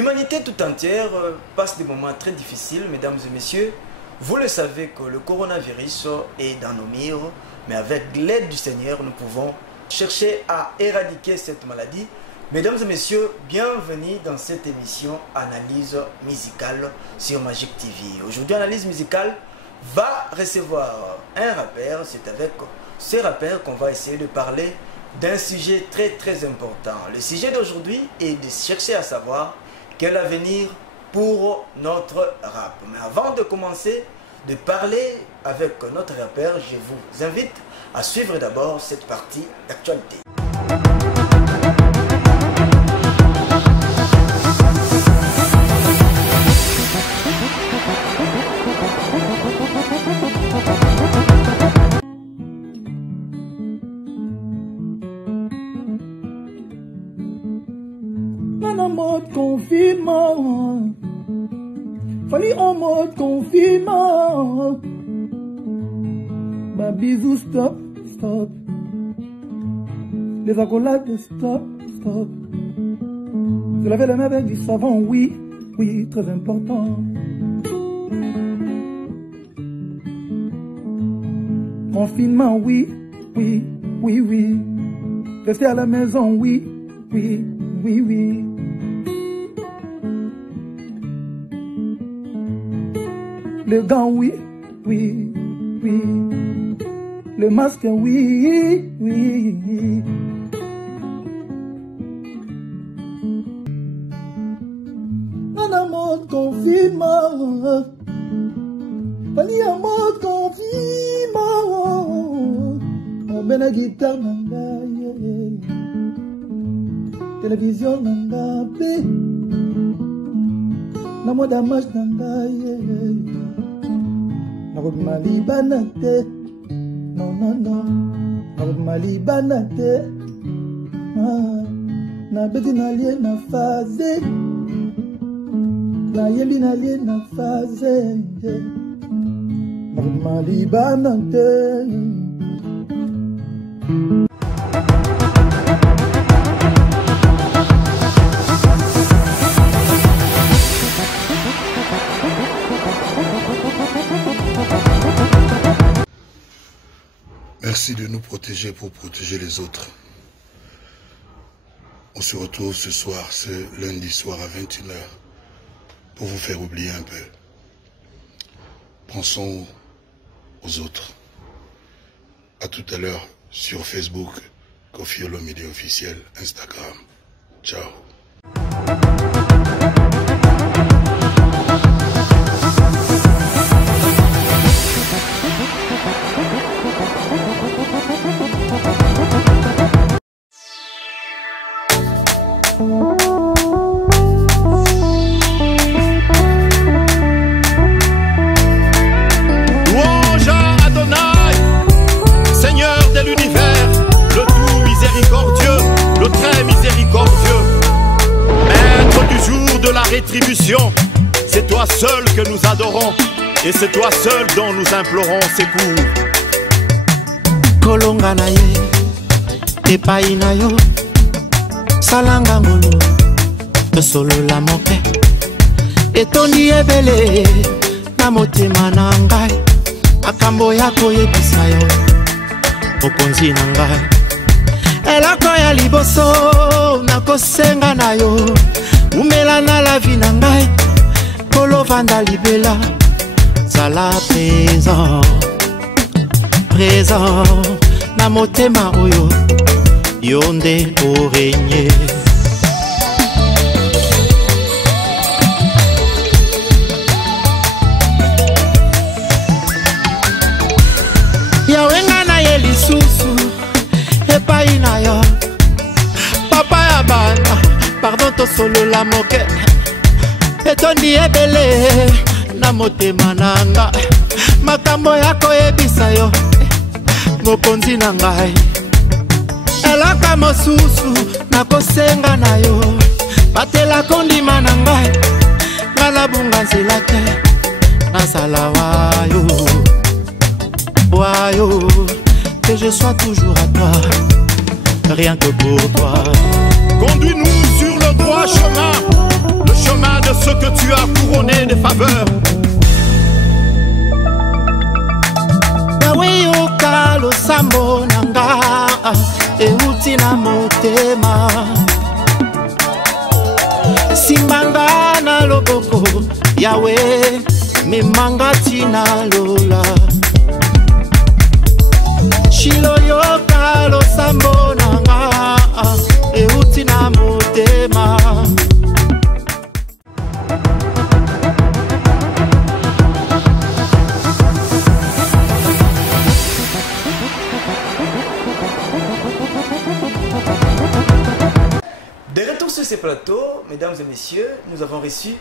L'humanité tout entière passe des moments très difficiles, mesdames et messieurs. Vous le savez que le coronavirus est dans nos murs, mais avec l'aide du Seigneur, nous pouvons chercher à éradiquer cette maladie. Mesdames et messieurs, bienvenue dans cette émission Analyse musicale sur Magic TV. Aujourd'hui, Analyse musicale va recevoir un rappeur. C'est avec ce rappeur qu'on va essayer de parler d'un sujet très important. Le sujet d'aujourd'hui est de chercher à savoir quel avenir pour notre rap. Mais avant de commencer de parler avec notre rappeur, je vous invite à suivre d'abord cette partie d'actualité. En mode confinement, fallait en mode confinement. Bah bisous, stop. Les accolades, stop. Se laver les mains avec du savon, oui, très important. Confinement, oui. Rester à la maison, oui. Le gant, oui. Le masque, oui. En un mode confinement, fallait un mode confinement. Ben la guitare, télévision, na moda match na road malibana te non na road malibana te na beti na lie na phase na yembi na lie na phase na road malibana te. Merci de nous protéger pour protéger les autres. On se retrouve ce soir, ce lundi soir à 21h, pour vous faire oublier un peu. Pensons aux autres. À tout à l'heure sur Facebook, Kofi Olomide officiel, Instagram. Ciao. Louange à Adonai, Seigneur de l'univers, le tout miséricordieux, le très miséricordieux, Maître du jour de la rétribution. C'est toi seul que nous adorons, et c'est toi seul dont nous implorons secours. Kolonga na ye, epai na yo, salanga ngolo, tosolola moke, etondi ebele, na motema na ngai, makambo ya koyebisa yo, mokonzi na ngai. Eloko ya liboso, nakosenga na yo, umela na la vie na ngai, kolovanda libela, zala présent na motema oyo yonde orenye. Yawenga na ye lisusu epai na yo, papa ya bana pardon tosolola moke, etondi ebele na motema nanga, makambo ya koyebisa yo, mokonzi na ngai. Elaka mosusu nakosenga na yo, batela kondima na ngai, ngala bunga nzela te, nazala wayo, que je sois toujours à toi, rien que pour toi. Conduis-nous sur le droit chemin, le chemin ceux que tu as couronnés de faveurs. Naweyoka losambo nanga euti na motema simbanga na loboko yawe memanga tina lola shiloyoka losambo nanga euti na motema. De retour sur ces plateaux, mesdames et messieurs, nous avons reçu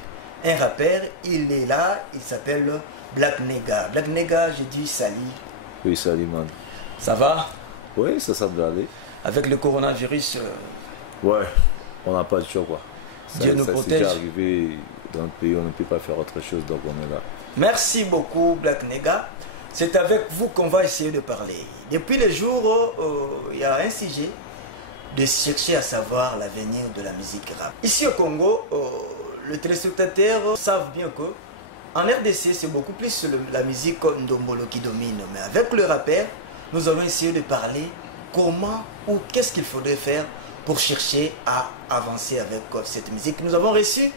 un rappeur. Il est là, il s'appelle Black Nega. Black Nega, j'ai dit salut. Oui, salut man. Ça va? Oui, ça doit aller. Avec le coronavirus, Ouais, on n'a pas le choix quoi. Dieu nous protège. C'est déjà arrivé dans le pays, on ne peut pas faire autre chose, donc on est là. merci beaucoup Black Nega. C'est avec vous qu'on va essayer de parler. Depuis les jours, il y a un sujet de chercher à savoir l'avenir de la musique rap. Ici au Congo, les téléspectateurs savent bien que en RDC, c'est beaucoup plus la musique Ndombolo qui domine. Mais avec le rappeur, nous allons essayer de parler comment ou qu'est-ce qu'il faudrait faire pour chercher à avancer avec cette musique. Nous avons reçu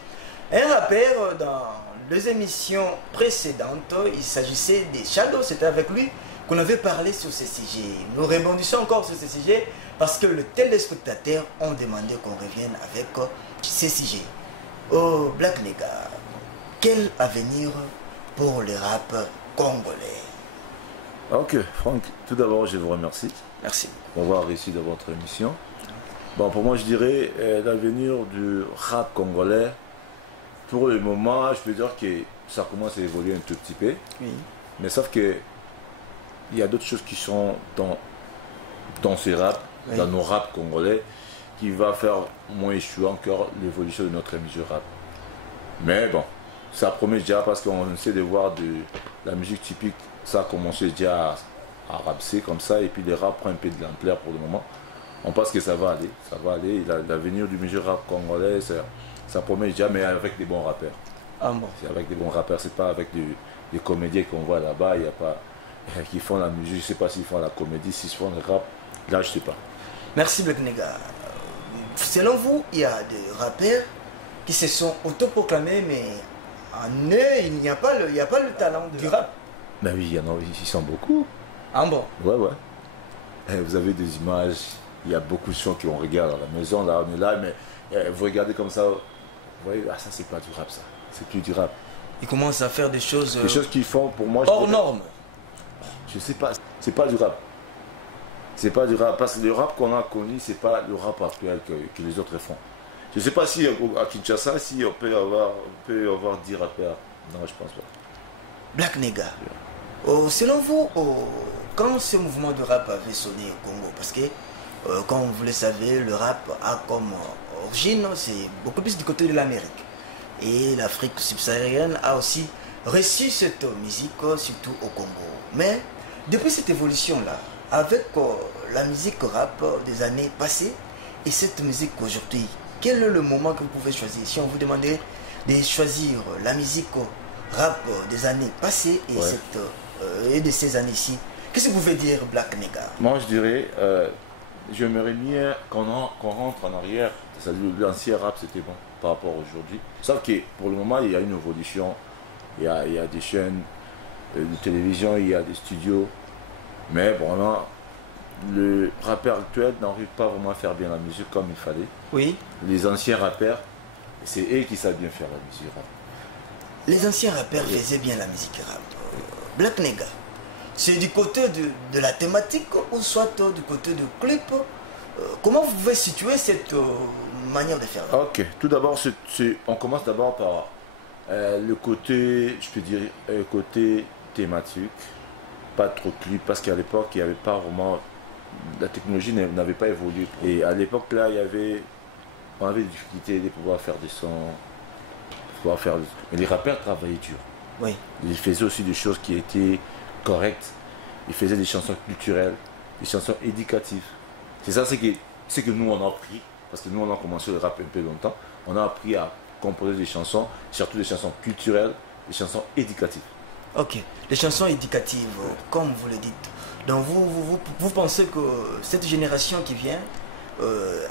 un rappeur dans 2 émissions précédentes. Il s'agissait des Shadows. C'était avec lui qu'on avait parlé sur ce sujet. Nous rebondissons encore sur ce sujet parce que les téléspectateurs ont demandé qu'on revienne avec ce sujet. Oh, Black Nega, quel avenir pour le rap congolais? Ok, Franck, tout d'abord, je vous remercie. Merci. On va réussir dans votre émission. Bon, pour moi, je dirais l'avenir du rap congolais. Pour le moment, je peux dire que ça commence à évoluer un tout petit peu. Oui. Mais sauf que il y a d'autres choses qui sont dans ces rap, Oui. dans nos rap congolais, qui va faire moins échouer encore l'évolution de notre musique rap. Mais bon, ça promet déjà parce qu'on essaie de voir de la musique typique, ça a commencé déjà à rapser comme ça, et puis les rap prend un peu de l'ampleur pour le moment. On pense que ça va aller, ça va aller. L'avenir du musique rap congolais, ça promet déjà, mais avec des bons rappeurs. Ah bon. C'est avec des bons rappeurs, c'est pas avec des comédiens qu'on voit là-bas, il n'y a pas qui font la musique, je sais pas s'ils font la comédie, s'ils font le rap, là je sais pas. Merci Black Nega. Selon vous, il y a des rappeurs qui se sont autoproclamés, mais en eux, il n'y a pas le talent du rap. Ben oui, il y en a, ils sont beaucoup. Ah bon. Ouais, ouais. Vous avez des images, il y a beaucoup de gens qui on regarde à la maison, là on est là, mais vous regardez comme ça, vous voyez, ah ça c'est pas du rap ça, c'est plus du rap. Ils commencent à faire des choses Les choses qu'ils font pour moi, hors normes. Je sais pas, c'est pas du rap. C'est pas du rap, parce que le rap qu'on a connu, c'est pas le rap actuel que les autres font. Je sais pas si à Kinshasa, si on peut avoir 10 rappeurs. Non, je pense pas. Black Nega. Selon vous, quand ce mouvement de rap avait sonné au Congo, parce que, comme vous le savez, le rap a comme origine, c'est beaucoup plus du côté de l'Amérique. Et l'Afrique subsaharienne a aussi reçu cette musique, surtout au Congo. Mais, depuis cette évolution-là, avec la musique rap des années passées et cette musique aujourd'hui, quel est le moment que vous pouvez choisir? Si on vous demandait de choisir la musique rap des années passées et, ouais, et de ces années-ci, qu'est-ce que vous pouvez dire, Black Nega? Moi, je dirais, j'aimerais bien qu'on rentre en arrière. L'ancien rap, c'était bon par rapport à aujourd'hui. Sauf que pour le moment, il y a une évolution. Il y a des chaînes de télévision, il y a des studios. Mais bon, là, le rappeur actuel n'arrive pas vraiment à faire bien la musique comme il fallait. Oui. Les anciens rappeurs, c'est eux qui savent bien faire la musique rap. Les anciens rappeurs faisaient bien la musique rap. Black Nega, c'est du côté de la thématique ou soit du côté du clip? Comment vous pouvez situer cette manière de faire? Ok, tout d'abord, on commence d'abord par le côté, je peux dire, côté thématique, pas trop clip, parce qu'à l'époque, il n'y avait pas vraiment, la technologie n'avait pas évolué. Et à l'époque, là, on avait des difficultés de pouvoir faire des sons, mais les rappeurs travaillaient dur. Oui. Ils faisaient aussi des choses qui étaient correctes. Ils faisaient des chansons culturelles, des chansons éducatives. C'est ça, c'est que nous, on a appris, parce que nous, on a commencé le rap un peu longtemps, on a appris à composer des chansons, surtout des chansons culturelles, des chansons éducatives. Ok, les chansons éducatives, comme vous le dites. Donc vous pensez que cette génération qui vient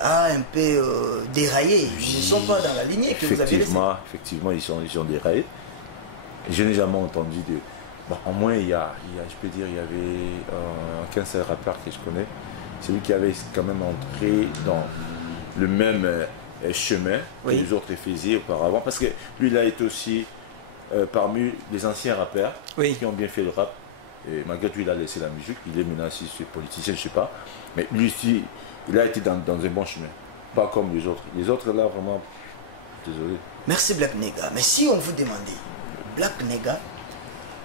a un peu déraillé. Ils ne sont pas dans la lignée que vous avez laissée. Effectivement, ils ont déraillé. Je n'ai jamais entendu de... Bon, au moins, je peux dire, il y avait qu'un seul rappeur que je connais. C'est lui qui avait quand même entré dans le même chemin que les autres faisaient auparavant. Parce que lui, il a été aussi parmi les anciens rappeurs qui ont bien fait le rap. Et malgré tout, il a laissé la musique. Il est maintenant assis sur politicien, je ne sais pas. Mais lui aussi, il a été dans un bon chemin. Pas comme les autres. Les autres, là, vraiment, désolé. Merci Black Nega. Mais si on vous demandait, Black Nega,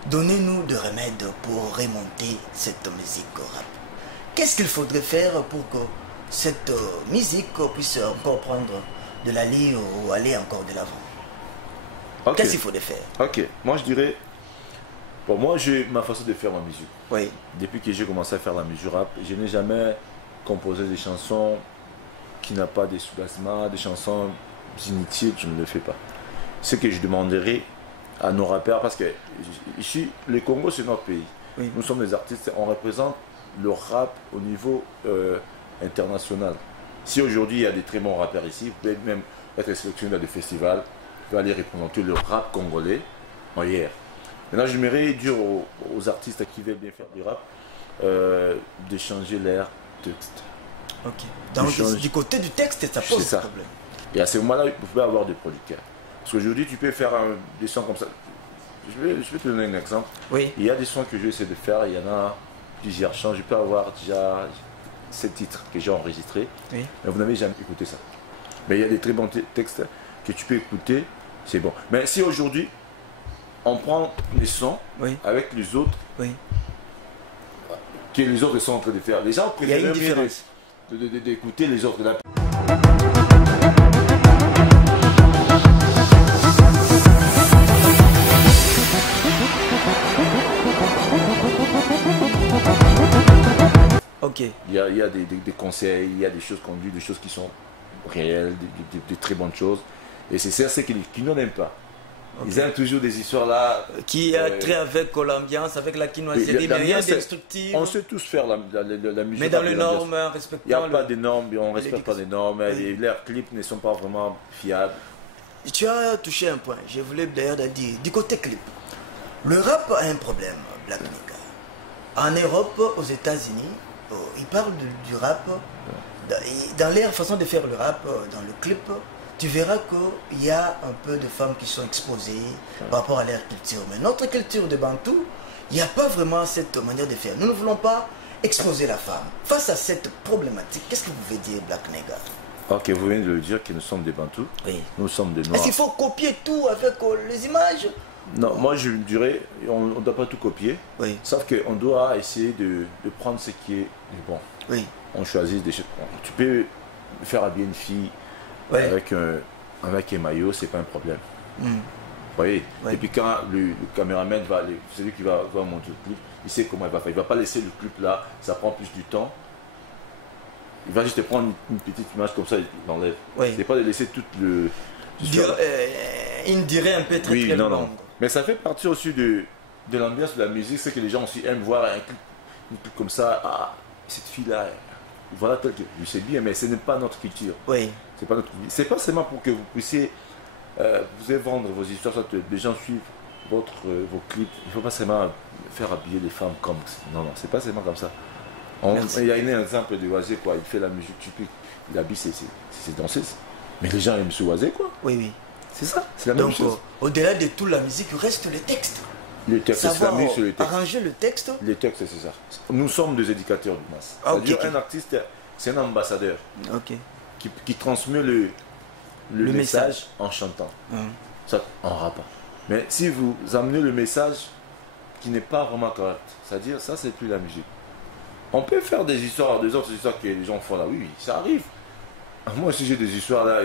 donnez-nous des remèdes pour remonter cette musique rap. Qu'est-ce qu'il faudrait faire pour que cette musique puisse encore prendre de l'allure ou aller encore de l'avant? Qu'est-ce qu'il faudrait faire? Ok, moi je dirais, pour moi j'ai ma façon de faire ma musique. Oui. Depuis que j'ai commencé à faire la musique rap, je n'ai jamais composé des chansons qui n'ont pas de soulagement, des chansons inutiles, je ne le fais pas. Ce que je demanderais à nos rappeurs, parce que ici, le Congo c'est notre pays. Oui. Nous sommes des artistes, on représente le rap au niveau international. Si aujourd'hui il y a des très bons rappeurs ici, vous pouvez même être sélectionné dans des festivals, vous pouvez aller représenter le rap congolais en hier. Maintenant, j'aimerais dire aux artistes qui veulent bien faire du rap de changer l'air texte. Ok. Donc, du côté du texte, ça pose problème. Et à ce moment-là, vous pouvez avoir des producteurs. Parce qu'aujourd'hui, tu peux faire des sons comme ça. Je vais te donner un exemple. Oui. Il y a des sons que je vais essayer de faire, il y en a plusieurs chants. Je peux avoir déjà 7 titres que j'ai enregistrés, mais vous n'avez jamais écouté ça. Mais il y a des très bons textes que tu peux écouter, c'est bon. Mais si aujourd'hui, on prend les sons avec les autres, que les autres sont en train de faire, les gens préfèrent d'écouter les autres. Okay. Il y a des conseils, il y a des choses qu'on dit, des choses qui sont réelles, des très bonnes choses. Et c'est ça qui n'en aiment pas. Ils aiment toujours des histoires là. Qui a trait avec l'ambiance, avec la quinoiserie, mais rien d'instructif. On sait tous faire la musique. Mais dans les normes, respectant. Il n'y a pas de normes, on ne respecte pas des normes. Leurs clips ne sont pas vraiment fiables. Tu as touché un point, je voulais d'ailleurs dire, du côté clip. Le rap a un problème, Black Nega. En Europe, aux États-Unis, ils parlent du rap. Dans leur façon de faire le rap, dans le clip, tu verras qu'il y a un peu de femmes qui sont exposées par rapport à leur culture. Mais notre culture de Bantou, il n'y a pas vraiment cette manière de faire. Nous ne voulons pas exposer la femme. Face à cette problématique, qu'est-ce que vous pouvez dire, Black Nega? Ok, vous venez de le dire que nous sommes des Bantous. Oui. Nous sommes des Noirs. Est-ce qu'il faut copier tout avec les images? Non, moi je dirais, on ne doit pas tout copier. Oui. Sauf qu'on doit essayer de prendre ce qui est bon. Oui. On choisit des choses. Tu peux faire habiller une fille avec un maillot, c'est pas un problème. Vous voyez. Et puis quand le caméraman va aller, celui qui va monter le clip, il sait comment il va faire. Il ne va pas laisser le clip là, ça prend plus du temps. Il va juste te prendre une petite image comme ça, il l'enlève. C'est pas de laisser tout le... Il dirait un peu très long. Mais ça fait partie aussi de l'ambiance de la musique, c'est que les gens aussi aiment voir un clip comme ça. Ah, cette fille-là, voilà tel que je sais bien, mais ce n'est pas notre culture. Oui. C'est pas seulement pour que vous puissiez vendre vos histoires, soit que les gens suivent vos clips. Il ne faut pas seulement faire habiller les femmes comme ça. Non, c'est pas seulement comme ça. Il y a un exemple de Oisé, quoi. Il fait la musique typique, il habille ses danseuses. Mais les gens aiment ce Oisé, quoi. Oui. C'est ça, c'est la même chose. Au-delà de toute la musique, il reste le texte. Le texte, savoir c'est la musique, le texte. Arranger le texte. Les textes, c'est ça. Nous sommes des éducateurs de masse. C'est-à-dire un artiste, c'est un ambassadeur qui transmet le message en chantant. Ça, en rappant. Mais si vous amenez le message qui n'est pas vraiment correct, c'est-à-dire ça, c'est plus la musique. On peut faire des histoires, des autres histoires que les gens font là, oui, ça arrive. Moi aussi j'ai des histoires là.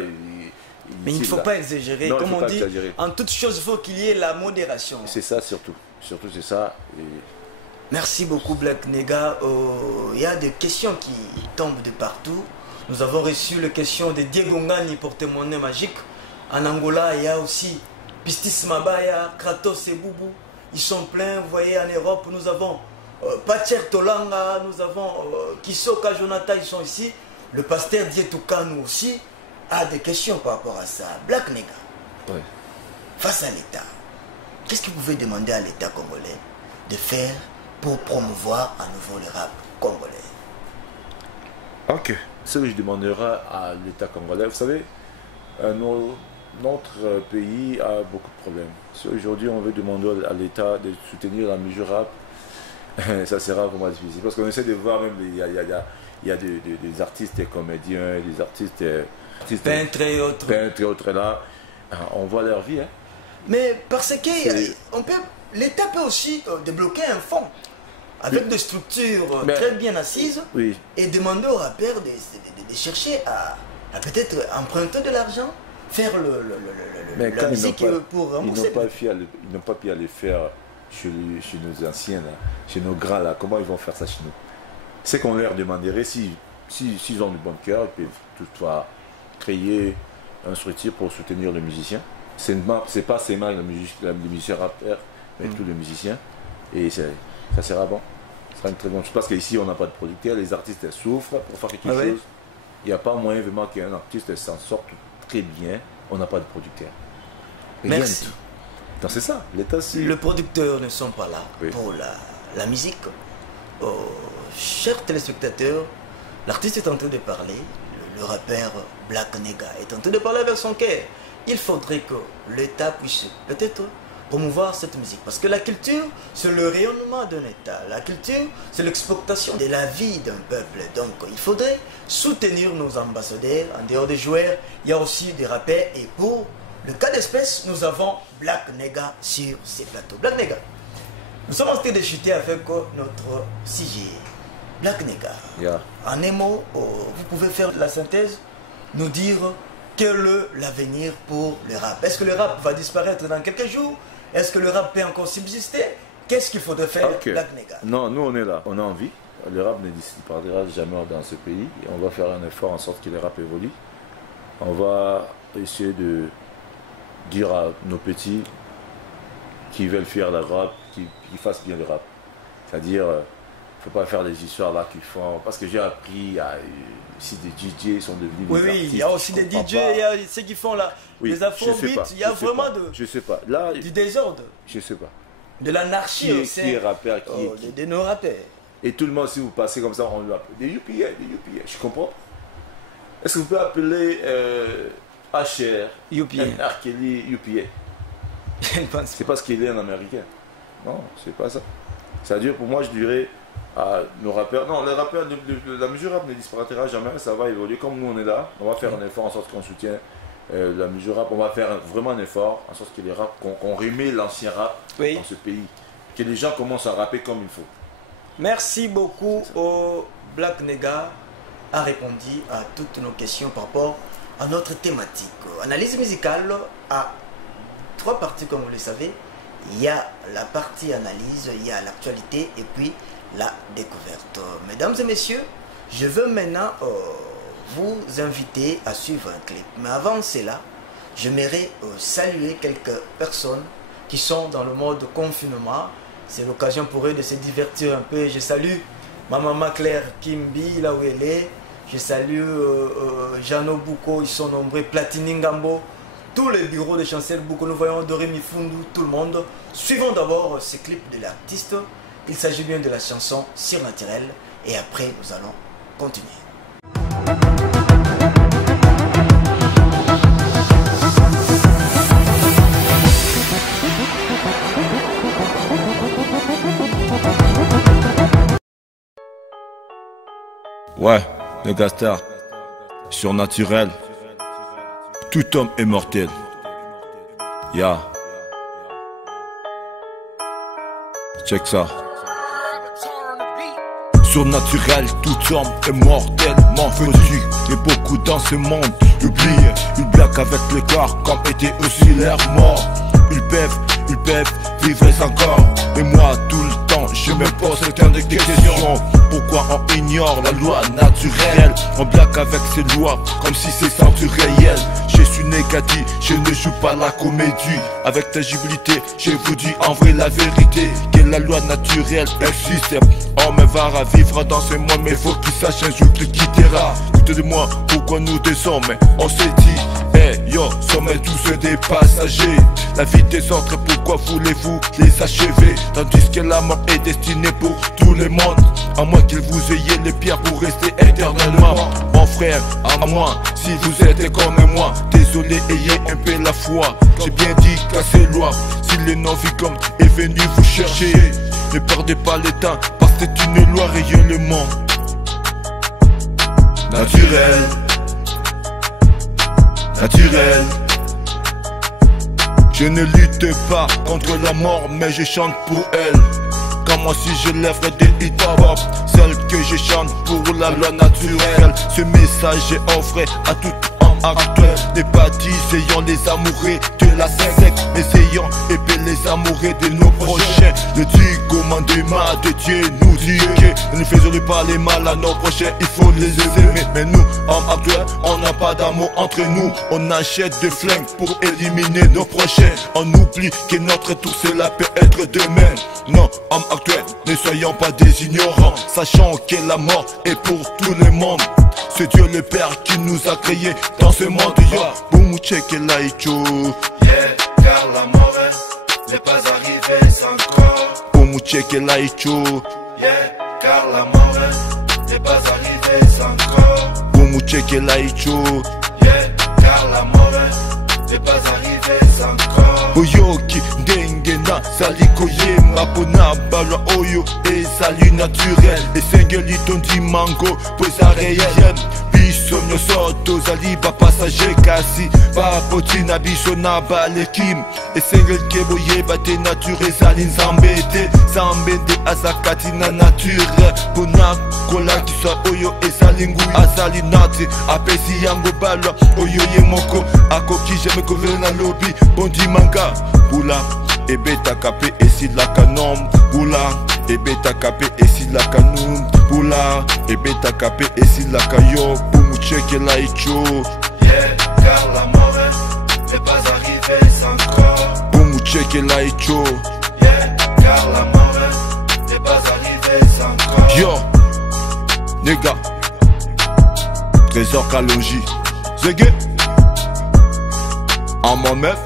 Mais il ne faut pas exagérer. Non, comme on dit, en toute chose, il faut qu'il y ait la modération. C'est ça surtout. Surtout c'est ça. Merci beaucoup Black Nega. Il y a des questions qui tombent de partout. Nous avons reçu les questions de Diego Ngani pour témoigner magique En Angola, il y a aussi Pistis Mabaya, Kratos et Boubou. Ils sont pleins. Vous voyez, en Europe, nous avons Pacher Tolanga, nous avons Kisoka Jonathan, ils sont ici. Le pasteur Dietoukanou aussi a des questions par rapport à ça. Black Nega, Oui. face à l'État, qu'est-ce que vous pouvez demander à l'État congolais de faire pour promouvoir à nouveau le rap congolais? Ok. Ce que je demanderai à l'État congolais, vous savez, notre pays a beaucoup de problèmes. Si aujourd'hui on veut demander à l'État de soutenir la musique rap, ça sera vraiment difficile. Parce qu'on essaie de voir même, il y a des artistes, des comédiens, des artistes Peintres et autres. Peintres et autres là, on voit leur vie. Hein. Mais parce que l'État peut aussi débloquer un fonds avec des structures très bien assises et demander aux rappeurs de chercher à peut-être emprunter de l'argent, faire la musique pour rembourser. Ils n'ont pas pu aller faire chez nos anciens, là, chez nos grands, là. Comment ils vont faire ça chez nous? C'est qu'on leur demanderait, s'ils ont du bon cœur, ils peuvent toutefois créer un structure pour soutenir le musicien. C'est pas seulement les musiciens rappeurs, mais tous les musiciens. Et ça sera bon. Ce sera une très bonne chose. Parce qu'ici, on n'a pas de producteur, les artistes souffrent pour faire quelque chose. Il n'y a pas moyen vraiment qu'un artiste s'en sorte très bien. On n'a pas de producteur. Merci. Donc c'est ça, l'État si... Les producteurs ne sont pas là pour la musique. Chers téléspectateurs, l'artiste est en train de parler, le rappeur Black Nega est en train de parler avec son cœur. Il faudrait que l'État puisse peut-être promouvoir cette musique. Parce que la culture, c'est le rayonnement d'un État. La culture, c'est l'exportation de la vie d'un peuple. Donc, il faudrait soutenir nos ambassadeurs. En dehors des joueurs, il y a aussi des rappeurs. Et pour le cas d'espèce, nous avons Black Nega sur ces plateaux. Black Nega, nous sommes en train de chuter avec notre CG. Black Nega, en un mot, vous pouvez faire la synthèse, nous dire quel est l'avenir pour le rap. Est-ce que le rap va disparaître dans quelques jours? Est-ce que le rap peut encore subsister? Qu'est-ce qu'il faudrait faire, Black Nega? Non, nous on est là, on a envie. Le rap ne disparaîtra jamais dans ce pays. Et on va faire un effort en sorte que le rap évolue. On va essayer de dire à nos petits qui veulent faire le rap, qu'ils fassent bien le rap. C'est-à-dire, il ne faut pas faire des histoires là qu'ils font. Parce que j'ai appris, si des DJ sont devenus des artistes. Oui, il y a aussi des DJ, il y a ceux qui font là, des afrobeats, il y a vraiment je sais pas. Là, du désordre. Je sais pas. De l'anarchie aussi. Qui est rappeur, de nos rappeurs. Et tout le monde, si vous passez comme ça, on lui appelle des UPA, je comprends. Est-ce que vous pouvez appeler HR, R. Kelly, UPA? C'est parce qu'il est un Américain. Non, c'est pas ça. C'est-à-dire, pour moi, je dirais à nos rappeurs, non, les rappeurs, la musique rap ne disparaîtra jamais, ça va évoluer. Comme nous, on est là, on va faire un effort en sorte qu'on soutient la musique rap, on va faire vraiment un effort en sorte que les rap, qu'on remet l'ancien rap dans ce pays. Que les gens commencent à rapper comme il faut. Merci beaucoup au Black Nega a répondu à toutes nos questions par rapport à notre thématique. Analyse musicale à 3 parties comme vous le savez. Il y a la partie analyse, il y a l'actualité et puis la découverte. Mesdames et messieurs, je veux maintenant vous inviter à suivre un clip. Mais avant cela, j'aimerais saluer quelques personnes qui sont dans le mode confinement. C'est l'occasion pour eux de se divertir un peu. Je salue ma maman Claire Kimbi, là où elle est. Je salue Jeannot Bouko, ils sont nombreux. Platini Ngambo, tous les bureaux de Chancel Bouko. Nous voyons Doré Mifundu, tout le monde. Suivons d'abord ce clip de l'artiste. Il s'agit bien de la chanson Surnaturel. Et après, nous allons continuer. Ouais, le Gastar, Surnaturel, tout homme est mortel. Ya, check ça. Surnaturel, tout homme est mortellement foutu. Et beaucoup dans ce monde oublient. Ils blaguent avec le corps comme était aussi l'air mort. Ils peuvent vivre encore. Et moi tout le temps je me pose certaines des questions. Pourquoi on ignore la loi naturelle? On blague avec ces lois comme si c'est sans du réel. Je suis négatif, je ne joue pas la comédie. Avec tangibilité, je vous dis en vrai la vérité, que la loi naturelle existe. On me va vivre dans ce monde, mais faut qu'il sache un jour qu'il quittera. Écoutez de moi, pourquoi nous des hommes, on s'est dit, hey yo, sommes tous des passagers. La vie des autres, pourquoi voulez-vous les achever? Tandis que la mort est destinée pour tout le monde, à moins qu'il vous ayez les pierres pour rester éternellement. Mon frère, à moi, si vous êtes comme moi, désolé, ayez un peu la foi. J'ai bien dit cassez loi, si le non-vicom est venu vous chercher, ne perdez pas le temps, parce que c'est une loi réellement naturelle. Naturelle. Je ne lutte pas contre la mort, mais je chante pour elle. Comme moi si je lèverais des hip-hop, celle que je chante pour la loi naturelle. Ce message est offert à tout homme actuel. N'est pas dit, ayant les amoureux de la secte, mais ayant épais les amoureux de nos prochains. Le dit commandement de Dieu nous dit que ne faisons pas les mal à nos prochains, il faut les aimer. Mais nous, hommes actuels, on n'a pas d'amour entre nous. On achète des flingues pour éliminer nos prochains. On oublie que notre tour cela peut être demain. Non, hommes actuels, ne soyons pas des ignorants, sachant que la mort est pour tout le monde. C'est Dieu le Père qui nous a créés dans ce monde. Yo, boum, check la icho. Yeah, car la mort n'est pas arrivée sans corps. Boum, check la icho. Yeah, car la mort n'est pas arrivée sans corps. Boum, check la icho. Yeah, car la mort n'est pas arrivée sans corps. Boyoki, dengena, salikoye, mapona, balwa oyo, et salut naturel. Et singeli tondi mango, posa réel. Biso nyoso, tozali, ba passager, kasi, ba potina, biso na balekim. Et singel keboye, bate nature, et salin zambete, zambete, azakati na nature. Bona, kola, qui soit oyo, et salingu, asalinati, apesi yango balwa, oyo ye moko, akoki, j'aime couvrir la lobby, bondi manga. Boula, et beta capé et si la canom. Boula, et beta capé et si la canon. Boula, et beta capé et si la caillou. Boum, check la icho. Yeah, car la mort n'est pas arrivée sans corps. Boum, check la icho. Yeah, car la mort n'est pas arrivée sans corps. Yo, nigga, Trésor Kalonji. Zégué, en mon meuf.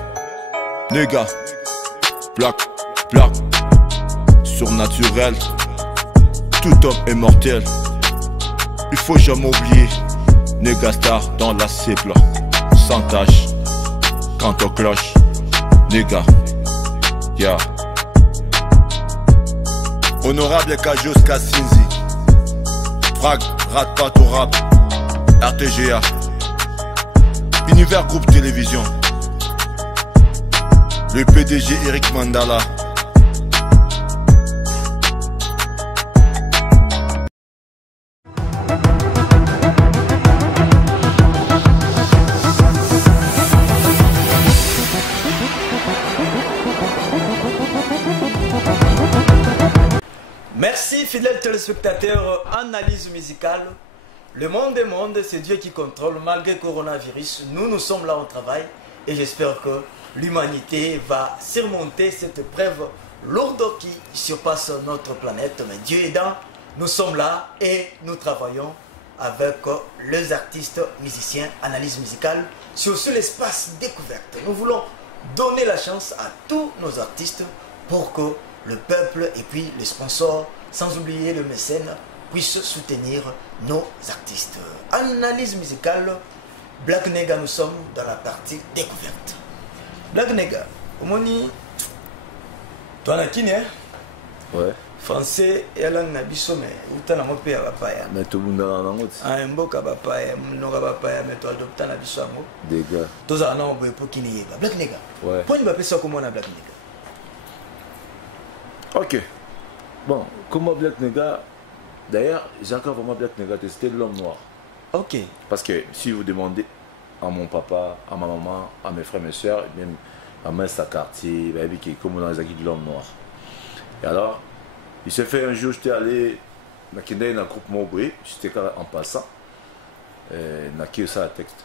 Nigga, plaque, surnaturel, tout homme est mortel. Il faut jamais oublier, nigga star dans la cible, sans tâche, quand on cloche, nigga, yeah. Honorable Kajos Kassinzi, Frag, rate pas ton rap, RTGA, Univers Groupe Télévision. Le PDG Eric Mandala. Merci fidèles téléspectateurs, analyse musicale. Le monde est monde, c'est Dieu qui contrôle malgré coronavirus. Nous sommes là au travail et j'espère que l'humanité va surmonter cette épreuve lourde qui surpasse notre planète. Mais Dieu aidant, nous sommes là et nous travaillons avec les artistes, musiciens, analyse musicale sur l'espace découverte. Nous voulons donner la chance à tous nos artistes pour que le peuple et puis les sponsors, sans oublier le mécène, puissent soutenir nos artistes. Analyse musicale, Black Nega, nous sommes dans la partie découverte. Black Nega, omoni toi na kine Ouais. Français et langue na biso mais uta na mope ya bapaya. Mais tout le monde a un autre. Ah mboka bapaya, mnoka bapaya mais toi adopta na biso ngo. Des gars. Toza na obo epoki ni yeba. Black Nega. Ouais. Poni ba pesa comment na Black Nega. Ok. Bon, comment Black Nega, d'ailleurs, j'ai encore vraiment Black Nega, c'était l'homme noir. Ok. Parce que si vous demandez à mon papa, à ma maman, à mes frères, mes soeurs, même à mes quartier, comme on a dit l'homme noir. Et alors, Il s'est fait un jour, j'étais allé dans le groupe Moboué, j'étais en passant. Naki ça texte.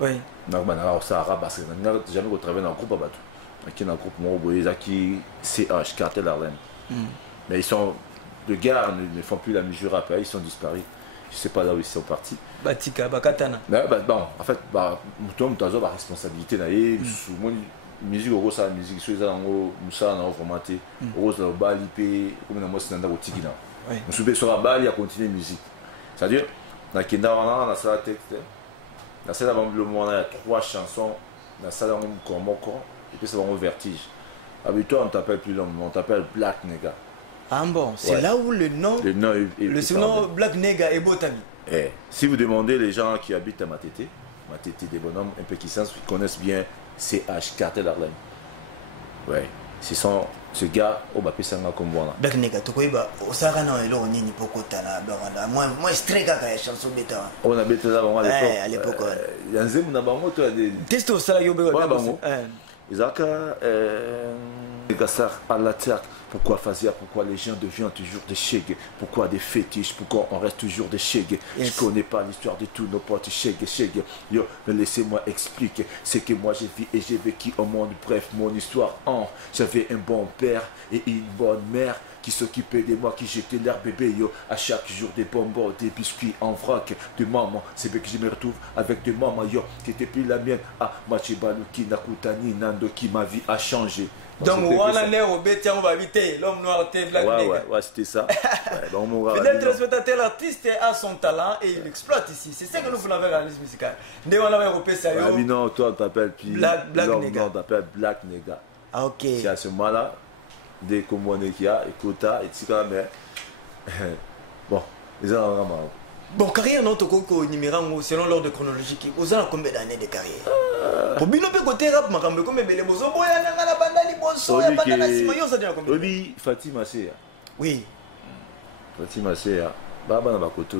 Oui. Ça arabe parce que jamais retravaillé dans le groupe Abatou. Naki dans le groupe Moboué, Zaki CH, Cartel Harlem. Mais ils sont, les gars ne font plus la musique rap, ils sont disparus. Je sais pas là où ils sont partis. Batika, Bakatana. Bon, en fait, nous avons la responsabilité. Musique au rose, musique sur les angles, nous sommes formatés. Au rose, le bal, IP, comme nous sommes dans le Tigina. Nous sommes sur la balle, il y a continué musique. C'est-à-dire, dans le Kenda, on a la salle texte. Dans la salle avant le monde, il y a 3 chansons. Dans la salle avant Komoko, et puis c'est vraiment vertige. Avec toi, on t'appelle plus l'homme, on t'appelle Black Nega. Ah bon, c'est là où le nom le surnom Black Nega est botami. Si vous demandez les gens qui habitent à Matete, des bonhommes un peu qui connaissent bien CH, Cartel Harlem. Ouais, ce gars, au Bapé Sanga comme voilà. Black Nega, tu connais pas, au Sarana et l'on n'y peut pas là. Moi, c'est très gaga, la chanson bêta. On a bêté là à l'époque. Il y a un zémo dans le tu as des. Testo ça, yo, Isaka, Gassar à la terre. Pourquoi Fazia, pourquoi les gens deviennent toujours des chègues, pourquoi des fétiches, pourquoi on reste toujours des chègues. Je connais pas l'histoire de tous nos potes chègues. Yo, mais laissez-moi expliquer ce que moi j'ai vu et j'ai vécu au monde. Bref, mon histoire, j'avais un bon père et une bonne mère qui s'occupaient de moi, qui jetaient leur bébé, yo, à chaque jour des bonbons, des biscuits en vrac, de maman. C'est vrai que je me retrouve avec des mamans, yo, qui n'était plus la mienne. Ah, Machibaluki, Nakutani, Nando, qui ma vie a changé. Donc, on a né au Bétian, on va habiter, l'homme noir, t'es Black Nega. Ouais, c'était ça. Fidèle téléspectateur, l'artiste a son talent et il l'exploite ici. C'est ça que nous voulons avec l'analyse musicale. Nous on a repéré ça. Oui, non, toi, on t'appelle Black Nega. On t'appelle Black Nega. Ah, ok. C'est à ce moment-là, dès que moi, Nekia, et Kota, et Tika, mais. Bon, les gens ont vraiment. Bon, carrière, notre coco numéro selon l'ordre chronologique, vous avez combien d'années de carrière? Pour bien le côté rap, ma caméra, comme les bozos, il y a la bande, les bozos, il y a la bande, ça dit combien? Oui, Fatima Seya. Oui. Fatima Seya, Baba n'a pas côté.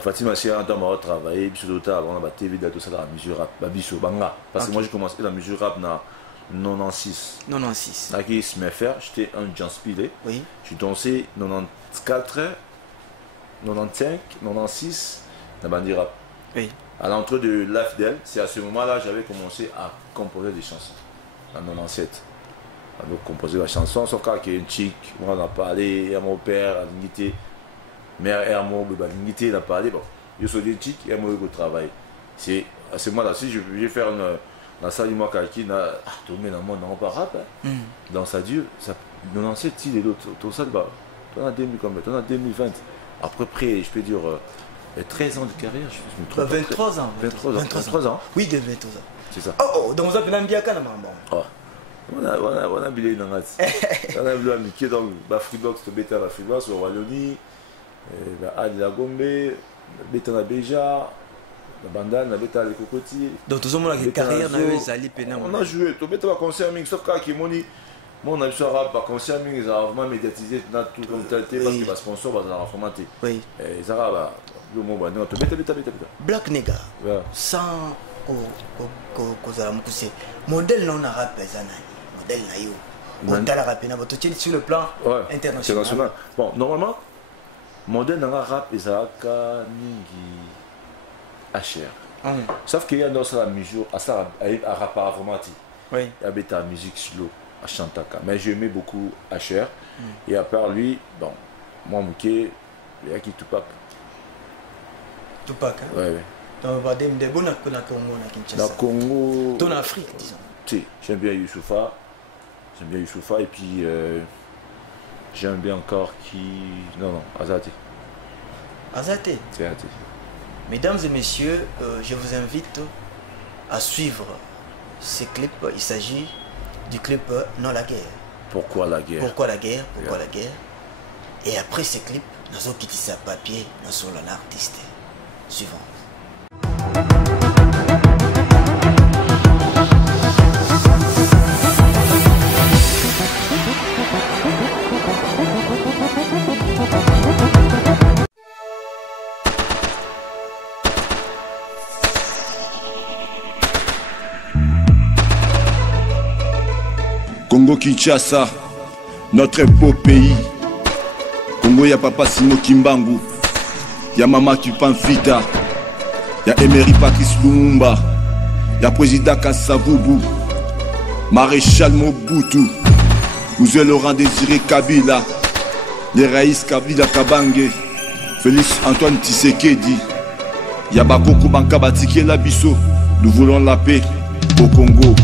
Fatima Seya, on a travaillé, puis sur on a TV, tout ça, la musique rap, Babiso, Banga. Parce que moi, j'ai commencé la musique rap dans 96. 96. Là, qui se met faire, j'étais un Jean Spilé. Oui. J'ai dansé 94. 95, 96, la bande rap. Oui. À l'entrée de La Fidèle, c'est à ce moment-là que j'avais commencé à composer des chansons. En 97. J'avais composé la chanson, sauf qu'il y a une chic, on a parlé, il y a mon père, à l'unité, mère et à mon bébé, à l'unité, il a parlé. Bon, je suis une chic et moi, je travaille. C'est à ce moment-là, si je vais faire la salle du mois qui a tourné dans le monde, on pas rap. Dans sa Dieu, 97, il et l'autre, tout ça, on a 2020. Après, je peux dire 13 ans de carrière, je me trompe. 23 ans. 23 ans. Oui, de 23 ans. C'est ça. Oh, donc vous avez un biaka, maman. On a bilé dans la on a bilé à Mickey, donc, Freebox, tu bêta la Freebox, au Wallonie, Ali la Gombe, bêta la Béja, la bandane, la bêta les cocotiers. Donc, tout le monde a une carrière dans les alliés pénales. On a joué, tu bêta la concert, sauf qu'il y a mon ami sur rap, par concert, ils ont vraiment médiatisé tout comme tel, parce que les sponsors vont avoir formaté. Oui. Et ça va, le mot, non, tu bêta. Black Nega, sans qu'on poussé. Modèle non arabe, modèle naïo. On t'a la rapé, sur le plan international. Bon, normalement, modèle non arabe, ils ont Ningi HR. Sauf qu'il y a dans la musique, à rap informatique. Oui. Il y avait ta musique slow. À Chantaka. Mais j'aimais beaucoup HR. Et à part lui, bon, moi, Mouké, il y a qui Tupac. Tupac, hein? Oui. Donc, on va dire des bons Congo, na Kinshasa. Dans Congo. Ton Afrique, disons. Si, j'aime bien Youssoufa. Et puis, j'aime bien encore qui. Non, Azate. Azate. C'est Azate. Mesdames et messieurs, je vous invite à suivre ces clips. Il s'agit du clip Non la guerre. Pourquoi la guerre? Pourquoi la guerre? Et après ces clips, nous avons quitté ça papier, nous sommes l'artiste. Suivant. Congo Kinshasa, notre beau pays. Congo, y'a Papa Simo Kimbangu, y'a Mama Kipanfita, y'a Emery Patrice Lumumba, y'a Président Kassavubu, Maréchal Mobutu, Mouze Laurent Désiré Kabila, les Raïs Kabila Kabange, Félix Antoine Tshisekedi, y'a Bakoko Bankabatike Labiso. Nous voulons la paix au Congo.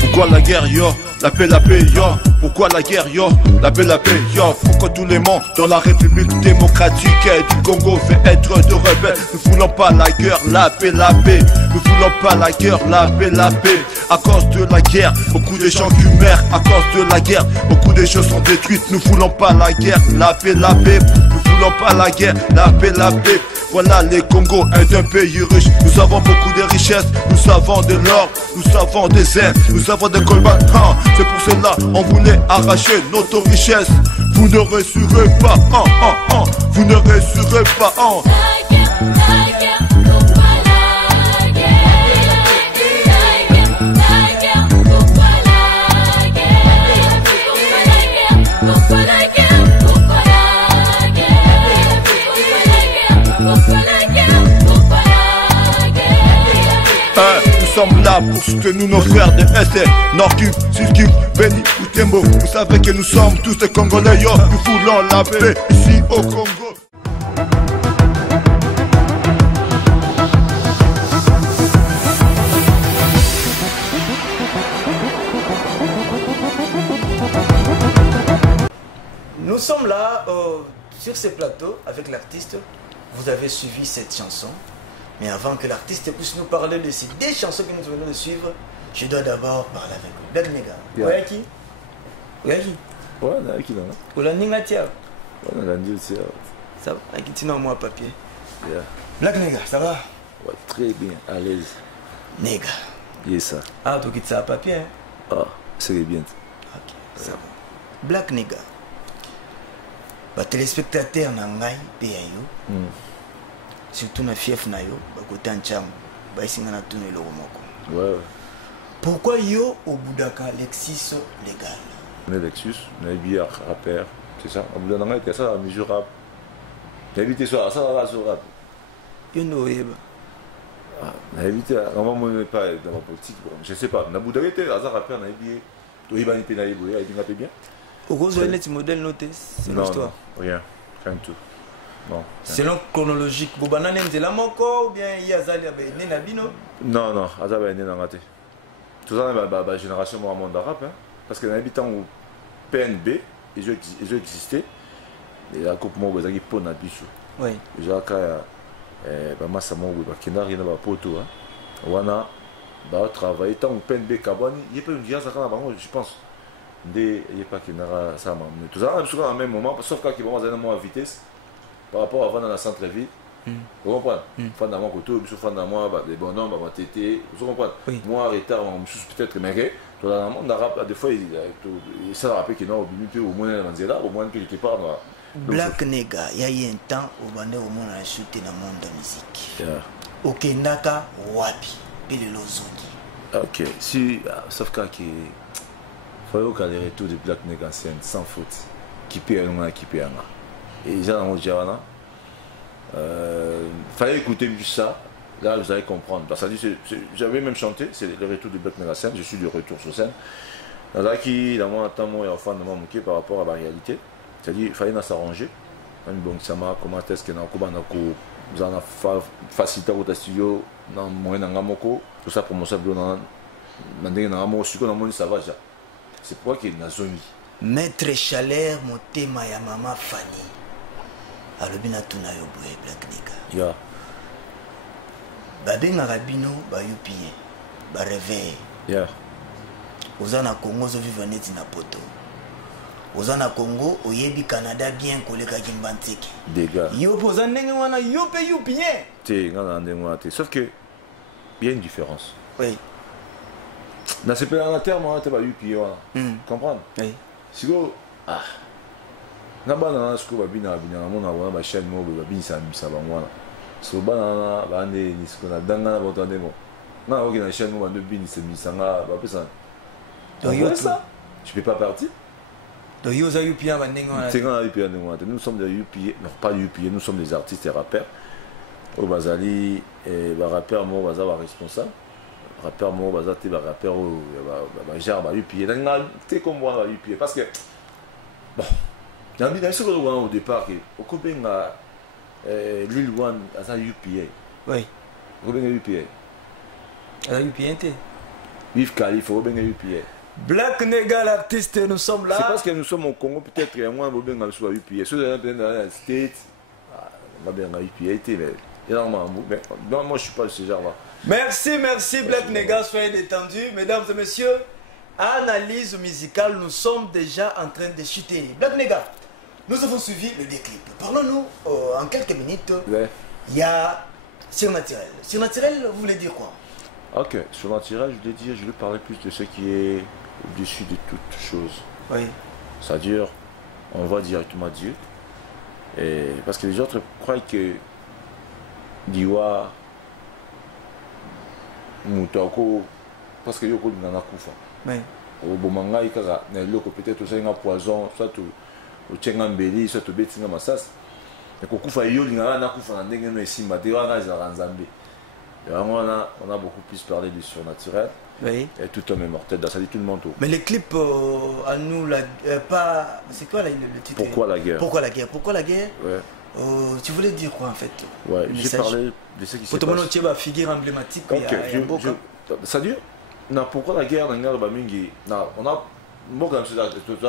Pourquoi la guerre yo? La paix yo. Pourquoi la guerre yo? La paix yo. Pourquoi tous les mondes dans la République démocratique du Congo fait être de rebelles? Nous voulons pas la guerre, la paix. Nous voulons pas la guerre, la paix. À cause de la guerre, beaucoup de gens qui meurent. À cause de la guerre, beaucoup de choses sont détruites. Nous voulons pas la guerre, la paix. Nous voulons pas la guerre, la paix. Voilà, le Congo est un pays riche. Nous avons beaucoup de richesses. Nous avons de l'or, nous avons des ailes, nous avons des colbans. C'est pour cela on voulait arracher notre richesse. Vous ne resterez pas, vous ne resterez pas. Nous sommes là pour soutenir nos frères de ST, Nord-Kivu, Sud-Kivu, Beni ou Tembo. Vous savez que nous sommes tous des Congolais, yo. Nous voulons la paix ici au Congo. Nous sommes là sur ce plateau avec l'artiste. Vous avez suivi cette chanson. Mais avant que l'artiste puisse nous parler de ces deux chansons que nous venons de suivre, je dois d'abord parler avec vous. Black Nega. Yeah. Qui? Qui? Ouais, qui là? Ou la Ningatia? Ouais, la Ningatia. Ça va? Qui tient moi papier? Yeah. Black Nega, ça va? Ouais, très bien, à l'aise. Nega. Yes, ça. Ah, tu quittes ça à papier, hein? Ah, c'est bien. Ok, ça va. Black Nega. Bah, téléspectateur nangai PAYO. Surtout na fief na yo, bakote ancham, ba isinga na tunu eloko moko. Ouais. Pourquoi yo au Boudaka Lexus légal? On est Lexus, on est bien rappeur, c'est ça. On vous donne ça à mesure rap. J'ai évité ça va sur rap. Yo no yeba. Ah, on a évité, on va pas dans la politique, je sais pas. On a Boudaka, hasard rappeur, on a bien. Tu es bien pénalisé, il a bien. Au gros, vous avez un modèle noté, c'est l'histoire. Rien, rien du tout. Bon, selon chronologique, vous avez un la moko ou bien il y a un nabino? Non, non, il y a un nabino. Tout ça, c'est la génération de monde arabe. Parce que dans l'habitant où PNB, ils ont existé. Et la coupe moi, vous avez pour Nabichou. Oui. Déjà, quand il y a massa mo, il y a un poteau. On a travaillé tant que PNB Kabani, il y a pas une diaze je pense. Il n'y a pas qu'il y a ça. Tout ça, on a au même moment, sauf quand il y a moins de vitesse. Par rapport à avant dans la centre-ville, vous comprenez? Fan d'un mois, fan d'un mois, des bonhommes, tété, vous comprenez? Moi, retard, peut-être, mais dans le monde arabe, des fois, il s'est rappelé qu'il y a au moins au moins quelque part. Black Nega, il y a eu un temps où on a shooté dans le monde de la musique. Ok, Naka, Wapi, et le Lozoni. Ok, si, sauf qu'il faut que les retours de Black Nega sans faute, qui paye un qui paye un. Et déjà dans mon Djawana, fallait écouter juste ça, là vous allez comprendre. Parce que j'avais même chanté, c'est le retour de Black Nega scène, je suis de retour sur scène. Là qui, dans mon temps, moi, enfant de mon manqué par rapport à la réalité, c'est-à-dire il fallait s'arranger. Donc ça m'a comment est-ce que nous avons facilité au studio, dans mon Nangamoko, tout ça pour mon sablo, dans mon sucre, dans mon savage. C'est pourquoi qu'il y a une zone. Maître Chaleur, mon thème ya maman Fanny. Alobina tuna yo boye Black Nega. Ya. Babenga rabino ba yupie. Ba réveil. Ya. Ozana Congo zo vivre neti na poto. Ozana Congo oyebi Canada bien koleka kimbantiki. Dégâts. Yo poza ndenge wana yo pe yupie. Té ngana ndenge wana té. Sauf que il y a une différence. Oui. Dans ce pays en terme, tu vas UPA. Comprendre? Oui. Si vous. Ah. Nabana, ce que vous avez dit, on a chaîne mobile, vous avez dit ça, ça va moi. Si vous avez dit, ce qu'on a dans la boîte de mots. Non, ok, la chaîne mobile de Bini, c'est Missanga, pas ça. Tu peux pas partir. Donc, vous avez UPA, nous sommes des UPA, non pas UPA, nous sommes des artistes et rappeurs. Au Bazali, rappeur, moi, Baza, responsable. Rappeur, moi, Baza, tu rappeur, genre, UPA. Tu es comme moi, UPA. Parce que, bon, il y a un seul au départ, au Kobe, Lil One, Aza UPA. Oui. Au Kobe, UPA. Aza UPA, Vive Khalif, au Kobe, UPA. Black Nega, l'artiste, nous sommes là. C'est parce que nous sommes au Congo, peut-être, moi, au Kobe, sur UPA. Ceux dans les States, on va bien UPA, mais. Non, moi je suis pas de ce genre là. Merci Black Nega, soyez détendus. Mesdames et messieurs, analyse musicale, nous sommes déjà en train de chuter. Black Nega, nous avons suivi le déclip. Parlons-nous en quelques minutes. Ouais. Il y a Surnaturel. Surnaturel, vous voulez dire quoi? Ok, Surnaturel, je vais parler plus de ce qui est au-dessus de toute chose. Oui. C'est-à-dire, on va directement à Dieu. Et parce que les autres croient que Diwa Moutako, parce que Yoko Nana Koufa. Oui. Au Bomanga, il y a peut-être aussi un poison, soit au Tchengambeli, soit au Betinga Massas. Et au Koufa, il y a un Koufa, un Dengue Messi, Madewa, Zanzambi. On a beaucoup plus parlé du surnaturel. Oui. Et tout homme est mortel, ça dit tout le monde. Mais les clips à nous, pas. C'est quoi là, le titre? Pourquoi la guerre? Pourquoi la guerre? Pourquoi la guerre? Ouais. Tu voulais dire quoi en fait? Ouais, j'ai parlé de ce qui s'est passé. Tu as figure emblématique. Ok, c'est-à-dire, pourquoi la guerre on a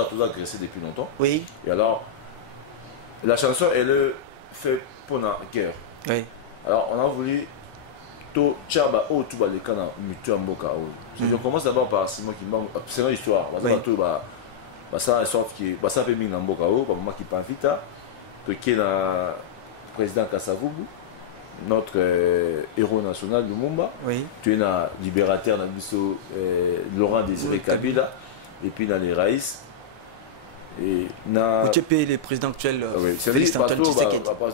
tout agressé depuis longtemps. Oui. Et alors, la chanson, elle fait pour la guerre. Oui. Alors, on a voulu tout Tchaba, tout les canons, mutu en boca. Je commence d'abord par Simon qui manque. C'est une histoire. Ça est sorti qui. Ça fait bien en boca, par moi qui pense vite. Qui est le président Kassavubu, notre héros national du Mumba. Oui. Tu es un libérateur Laurent Désiré Kabila, et puis dans les Raïs. Et tu es le président actuel. Oui, c'est vrai que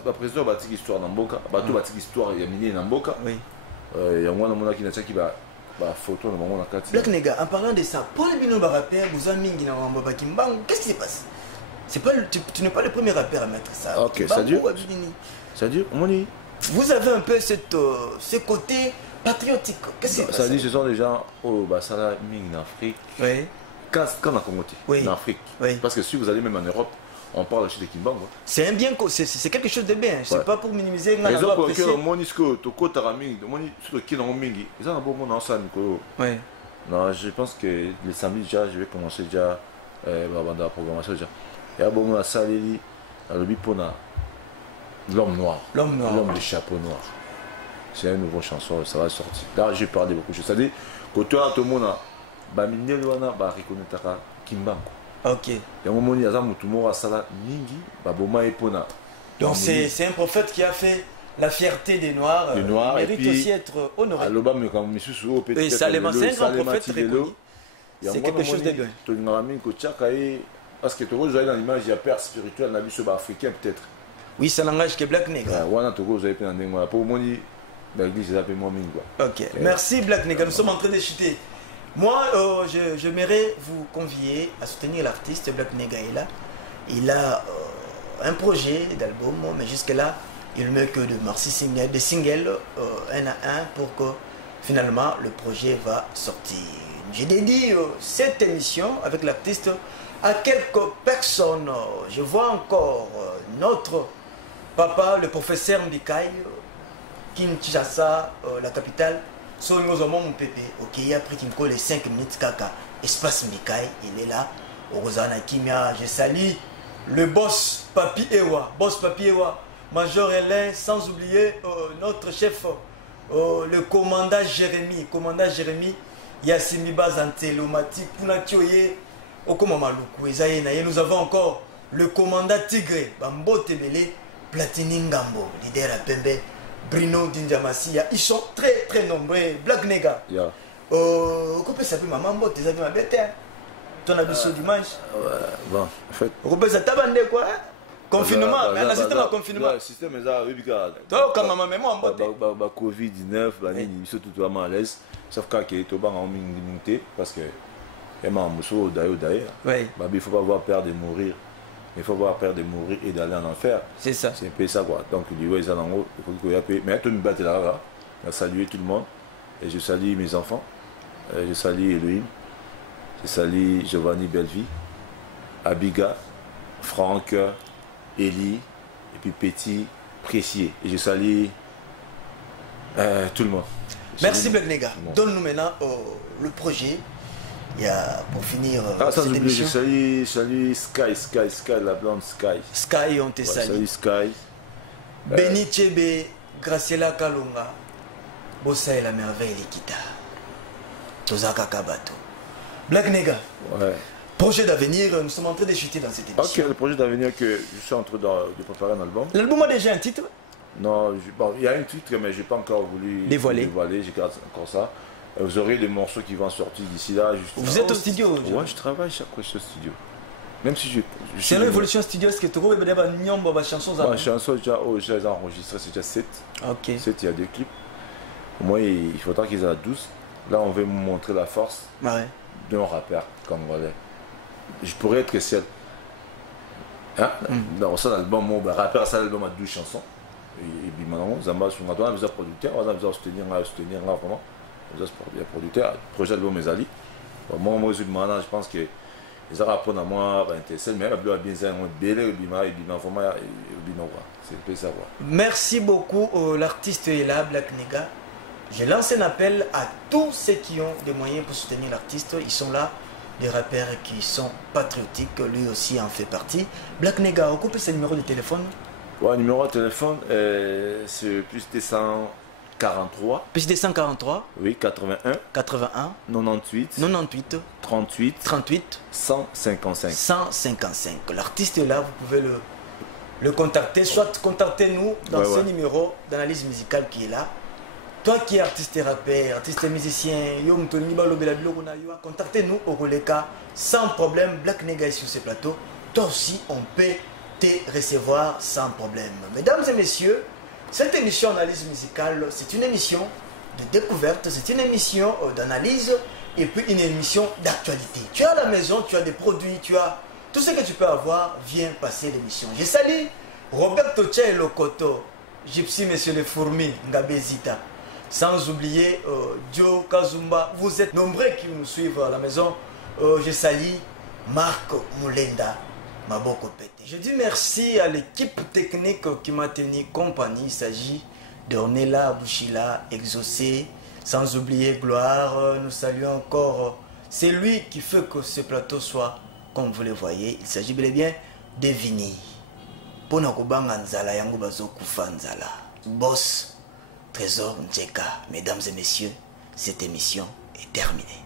le président a dit l'histoire dans Boka, il a dit l'histoire, il a miné dans Boka. Oui. Il y a un qui a qui va photo dans mon carte. Black Nega, en parlant de ça, Paul Bino Barapé, vous avez mis dans Mbaba Kimbang, qu'est-ce qui s'est passé? Tu n'es pas le premier rappeur à mettre ça. Ok, ça dure. Vous avez un peu ce côté patriotique. Qu'est-ce que ça dit? Ce sont des gens au Bassala Ming en Afrique. Oui. Quand on a Congo, oui. En Afrique. Oui. Parce que si vous allez même en Europe, on parle de Kimbang. C'est un bien, c'est quelque chose de bien. C'est ouais. Pas pour minimiser. Par exemple, je pense que les samedis déjà, je vais commencer déjà dans la programmation déjà. Et à bon, Saleli, l'homme noir. L'homme de chapeau noir. C'est une nouvelle chanson, ça va sortir. Là, j'ai parlé beaucoup de choses. C'est-à-dire, quand tu as tout le monde, reconnaître Kimbang. Ok. Et à un moment, il y a un moutoumor à Sala Mingi, Baboma et Pona. Donc, c'est un prophète qui a fait la fierté des Noirs. Les Noirs, il mérite aussi être honoré. Et Salema, c'est un grand prophète reconnu. C'est quelque chose de bien. Parce que tu vois, dans l'image, il y a père spirituel, dans l'habit africain peut-être. Oui, c'est un langage qui est Black Nega. Pour moi, l'église, c'est appelé moi Ming. Ok, merci Black Nega, nous sommes en train de chuter. Moi, j'aimerais vous convier à soutenir l'artiste Black Nega. Il a un projet d'album, mais jusque-là, il ne met que des singles, un à un, pour que finalement le projet va sortir. J'ai dédié cette émission avec l'artiste à quelques personnes. Je vois encore notre papa, le professeur Mbikaï, Kinshasa, la capitale. Son mon pépé, ok, il a pris les 5 minutes caca. Espace Mbikaï, il est là. Orozana Kimia, je salue le boss Papi Ewa, Major Hélène, sans oublier notre chef, le commandant Jérémy. Yassimi Bazante, Lomati, Punatioye, Okomamaluku, Ezaïna. Nous avons encore le commandant Tigre, Bambo Temele, Platini Ngambo, leader à Pembe, Bruno Dindiamassia. Ils sont très très nombreux. Black Nega. Yeah. Occupez ça, maman, tes amis ma bête. Ton habitude dimanche. Bon, en fait. Occupez ça, tabande quoi. Confinement, mais on a système à confinement. Le système est là, oui, toi, comme maman, mais moi, en beauté. Covid-19, ils sont tout à l'aise. Sauf qu'il est au banc en minimité, parce que. Il faut pas avoir peur de mourir. Il faut avoir peur de mourir et d'aller en enfer. C'est ça. C'est un peu ça, quoi. Donc, il dit, ouais, ça en haut, il faut qu'il y ait. Mais tout le monde est là. Je salue tout le monde. Et je salue mes enfants. Je salue Elohim. Je salue Giovanni Bellevie, Abiga, Franck, Eli, et puis Petit, Précieux. Et je salue tout le monde. Merci Black Nega. Donne-nous maintenant le projet. Il y a, pour finir cette émission. Je salue Sky, la blonde Sky. Sky, on te salue. Salut Sky. Beni Chebe, Graciela Kalonga, Bossa et la merveille Likita. Tozaka Kabato. Black Nega. Ouais. Projet d'avenir, nous sommes en train de chuter dans cette émission. Ok, le projet d'avenir que je suis en train de préparer un album. L'album a déjà un titre? Non, bon, il y a un titre, mais je n'ai pas encore voulu dévoiler. J'ai gardé encore ça. Vous aurez des morceaux qui vont sortir d'ici là. Vous êtes au studio? Ouais, je travaille chaque fois au studio. Même si je c'est l'évolution studio, est-ce que tu trouves des chansons? Les chansons, j'ai enregistré, c'est déjà 7. Ok. 7, il y a 2 clips. Moi, il faudra qu'ils aient 12. Là, on veut me montrer la force d'un rappeur congolais. Je pourrais être seul. Hein? Dans ça, l'album, mon rappeur, ça, l'album a 12 chansons. Et puis maintenant, on a besoin de producteurs, on a besoin de soutenir là, vraiment. On a besoin de producteurs. Le projet d'album est allé. Moi, je pense que les Arabes à moi, c'est mais bien c'est ça. Merci beaucoup, l'artiste est là, Black Nega. Je lance un appel à tous ceux qui ont des moyens pour soutenir l'artiste. Ils sont là, des rappeurs qui sont patriotiques, lui aussi en fait partie. Black Nega, occupe ce numéro de téléphone. Ouais, numéro de téléphone, c'est plus de 143. Plus de 143. Oui, 81. 81. 98. 98. 38. 38. 155. 155. L'artiste est là, vous pouvez le contacter. Soit contactez-nous dans ce numéro d'analyse musicale qui est là. Toi qui es artiste et rappeur, artiste et musicien, contactez-nous au Roleka sans problème. Black Nega est sur ce plateau. Toi aussi, on peut te recevoir sans problème. Mesdames et messieurs, cette émission Analyse musicale, c'est une émission de découverte, c'est une émission d'analyse et puis une émission d'actualité. Tu es à la maison, tu as des produits, tu as tout ce que tu peux avoir, viens passer l'émission. Je salue Robert Tocha et Lokoto, Gypsy Monsieur les Fourmis, Ngabezita. Sans oublier Joe Kazumba, vous êtes nombreux qui nous suivent à la maison. Je salue Marc Moulenda, Maboko Pete. Je dis merci à l'équipe technique qui m'a tenu compagnie. Il s'agit de Ornella Bouchila, Exaucé, sans oublier Gloire. Nous saluons encore. C'est lui qui fait que ce plateau soit comme vous le voyez. Il s'agit bel et bien de Vini. Ponakobanga Nzala, Yango Bazo Kufa Nzala. Boss. Trésor Ndjeka, mesdames et messieurs, cette émission est terminée.